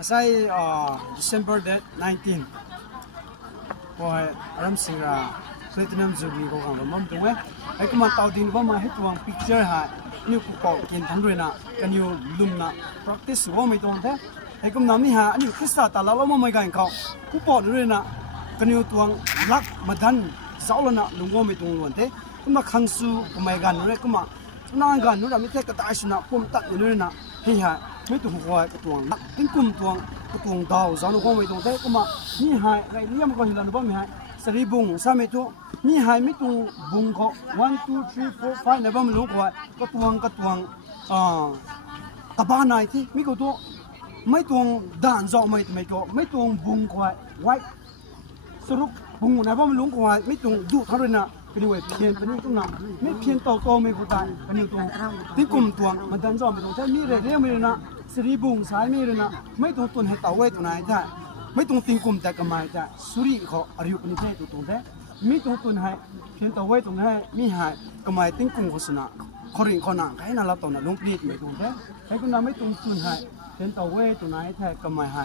asai December 19 boy aram singra platinum jubilee ko kang mom tungwe ai kuma taw din ba ma he tuang picture ha ni ku ko ken thandre na kan yu lum na practice wo mai tong the ai kum nam ni ha ani krista ta la lo mo mai kan kau ku po re na kan yu tuang lak madan zaulana lungo mai tung won the kuma khangsu kumai gan re kuma na gan nu ra mi the ka ta shuna pum tak ni na hi ha mai tu ko ka tuang lak tin kum tuang ku tuang daw zaulu ko mai tong the kuma ni ha rai liam ko hilan ba mi ha sari bung sa me tu ni hai mi tu bung ko 1 2 3 4 5 na ba mu lo ko tuang ta ba nai thi mi ko tu mai tuang dan zo mai ko mai tuang bung ko wai sruk bung na ba mu lo ko mai tuang du tha re na ke ni we phien pe ni tu na mi phien to mai ko ta ke ni tuang ti kum tuang ma dan zo mai tu mi re mi na sari bung sai mi re na mai tu tun he ta we tu nai taไม่ตรงติงกุมแต่กำไมจะสุริเขาอายุปนิเทศตรงแต่มีตรงตุนให้เพียงแต่ไว้ตรงให้มีหายกำไมติงกุมโฆษณาขริงขนังให้น่ารับตอนนั้นลงปลีดไม่ตรงแต่ให้คุณน่าไม่ตรงตุนให้เพียงแต่ไว้ตรงไหนแท้กำไมให้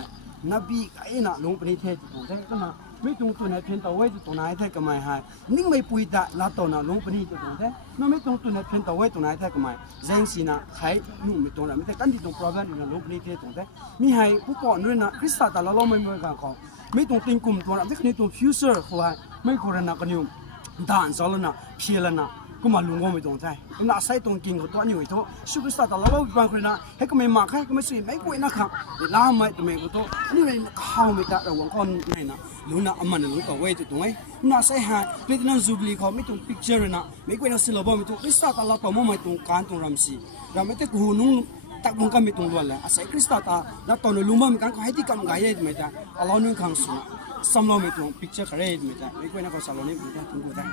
นบีให้น่ะลงปนิเทศตรงแต่ก็น่ะไม่ตรงตุนให้เพียงแต่ไว้ตรงไหนแท้กำไมให้นิ่งไม่ปุยตะลาตอนนั้นลงปนิตรงแต่น่ะไม่ตรงตุนให้เพียงแต่ไว้ตรงไหนแท้กำไมแจ้งสีน่ะใครนุ่มไม่ตรงแล้วไม่แต่กันที่ตรง problem อยู่น่ะลงปนิเทศตรงแต่มีให้ผู้ก่อนด้วยน่ะคริสต์ตาละเราไม่เหมือนกันเขาไม่ตรงติงกุมตัวนั้นไม่คือตรงฟิวเจอร์เขาไม่ควรนะกันอยู่ด่านซอลนะเพียรนะก็มาลุงก็ไม่ตรงใจน่าใส่ตรงกินกับตัวนี้ไว้ทั่วสุขสันต์ตลอดบางคนนะให้ก็ไม่มาให้ก็ไม่ซื้อไม่คุยนะครับล้าไม่ตัวไม่ก็ตัวนี่เลยข้าวไม่ตัดระวังคนไหนนะลุงนะอามันลุงก็ไว้ตรงไหนน่าใส่หาเพลทนั้นจูบลีเขาไม่ตรงพิกเจอร์นะไม่คุยนะสิลบไม่ตรงคริสต์ตลอดตัวไม่ตรงการตรงรำซีเราไม่ได้กูนุ่งตักบุงกันไม่ตรงล้วนเลยอาศัยคริสต์ตาแล้วตอนนี้ลุงมันกันก็ให้ที่กำไก่ได้ไม่ได้เอาล้อนึงข้างสุดสำล้อไม่ตรงพิกเจอร์ก็ได้ไม่ได้ไม่คุยนะก็สำล้อนี้ไม่ได้ตรงกูได้